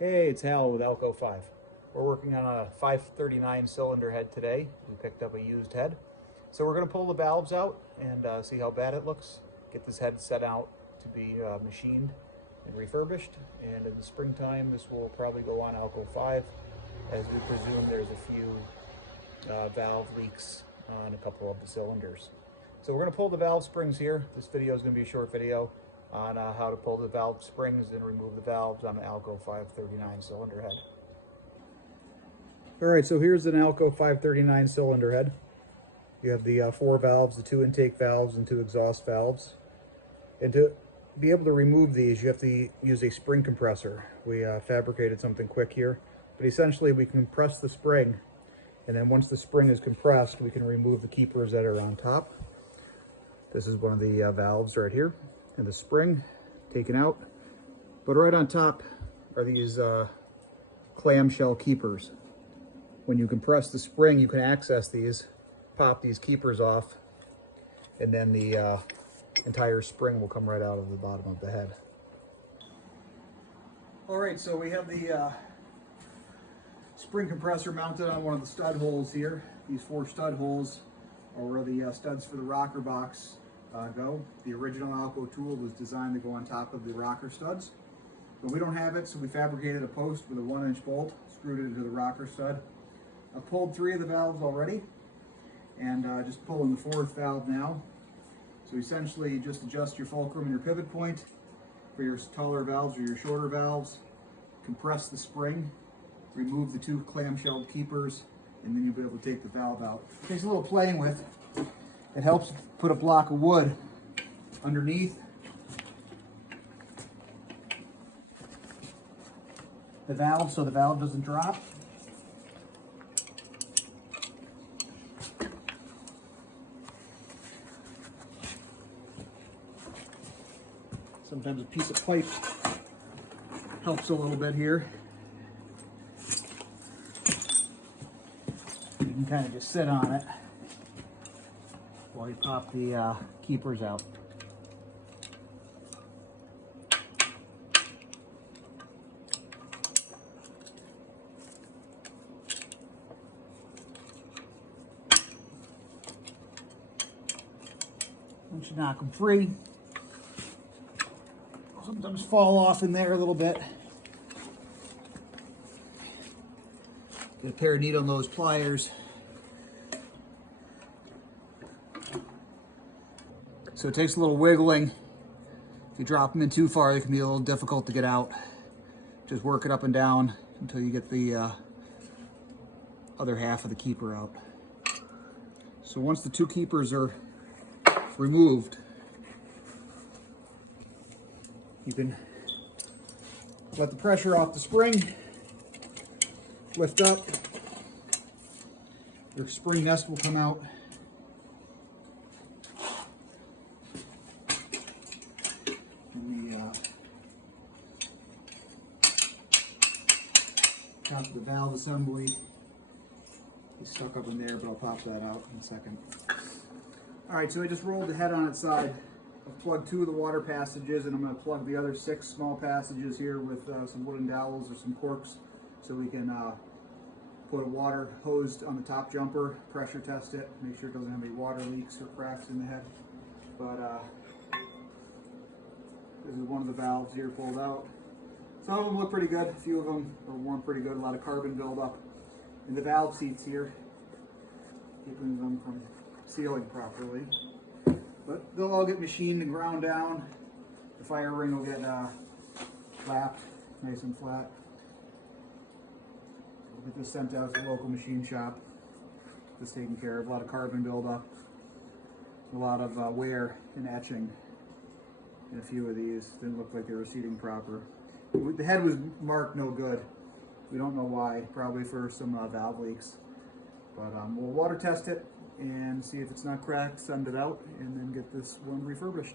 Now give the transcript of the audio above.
Hey, it's Hal with Alco 5. We're working on a 539 cylinder head today. We picked up a used head. So we're going to pull the valves out and see how bad it looks. Get this head set out to be machined and refurbished. And in the springtime, this will probably go on Alco 5, as we presume there's a few valve leaks on a couple of the cylinders. So we're going to pull the valve springs here. This video is going to be a short video on how to pull the valve springs and remove the valves on an Alco 539 cylinder head. All right, so here's an Alco 539 cylinder head. You have the 4 valves, the 2 intake valves and 2 exhaust valves. And to be able to remove these, you have to use a spring compressor. We fabricated something quick here, but essentially we compress the spring, and then once the spring is compressed, we can remove the keepers that are on top. This is one of the valves right here, and the spring taken out. But right on top are these clamshell keepers. When you compress the spring, you can access these, pop these keepers off, and then the entire spring will come right out of the bottom of the head. All right, so we have the spring compressor mounted on one of the stud holes here. These 4 stud holes are where the studs for the rocker box go. The original Alco tool was designed to go on top of the rocker studs, but we don't have it, so we fabricated a post with a 1-inch bolt, screwed it into the rocker stud. I've pulled 3 of the valves already, and just pulling the 4th valve now. So essentially, just adjust your fulcrum and your pivot point for your taller valves or your shorter valves. Compress the spring, remove the 2 clamshell keepers, and then you'll be able to take the valve out. It takes a little playing with. It helps put a block of wood underneath the valve so the valve doesn't drop. Sometimes a piece of pipe helps a little bit here. You can kind of just sit on it while you pop the keepers out. Once you knock them free, sometimes fall off in there a little bit. Get a pair of needle nose pliers. So it takes a little wiggling. If you drop them in too far, it can be a little difficult to get out. Just work it up and down until you get the other half of the keeper out. So once the 2 keepers are removed, you can let the pressure off the spring, lift up, your spring nest will come out. And the top of the valve assembly is stuck up in there, but I'll pop that out in a second. All right, so I just rolled the head on its side. I've plugged 2 of the water passages, and I'm going to plug the other 6 small passages here with some wooden dowels or some corks, so we can put a water hose on the top jumper, pressure test it, make sure it doesn't have any water leaks or cracks in the head. But this is one of the valves here pulled out. Some of them look pretty good. A few of them are worn pretty good. A lot of carbon buildup in the valve seats here, keeping them from sealing properly. But they'll all get machined and ground down. The fire ring will get lapped, nice and flat. We'll get this sent out to the local machine shop. Just taken care of. A lot of carbon buildup, a lot of wear and etching in a few of these. Didn't look like they were seating proper. The head was marked no good. We don't know why. Probably for some valve leaks. But we'll water test it and see if it's not cracked, send it out, and then get this one refurbished.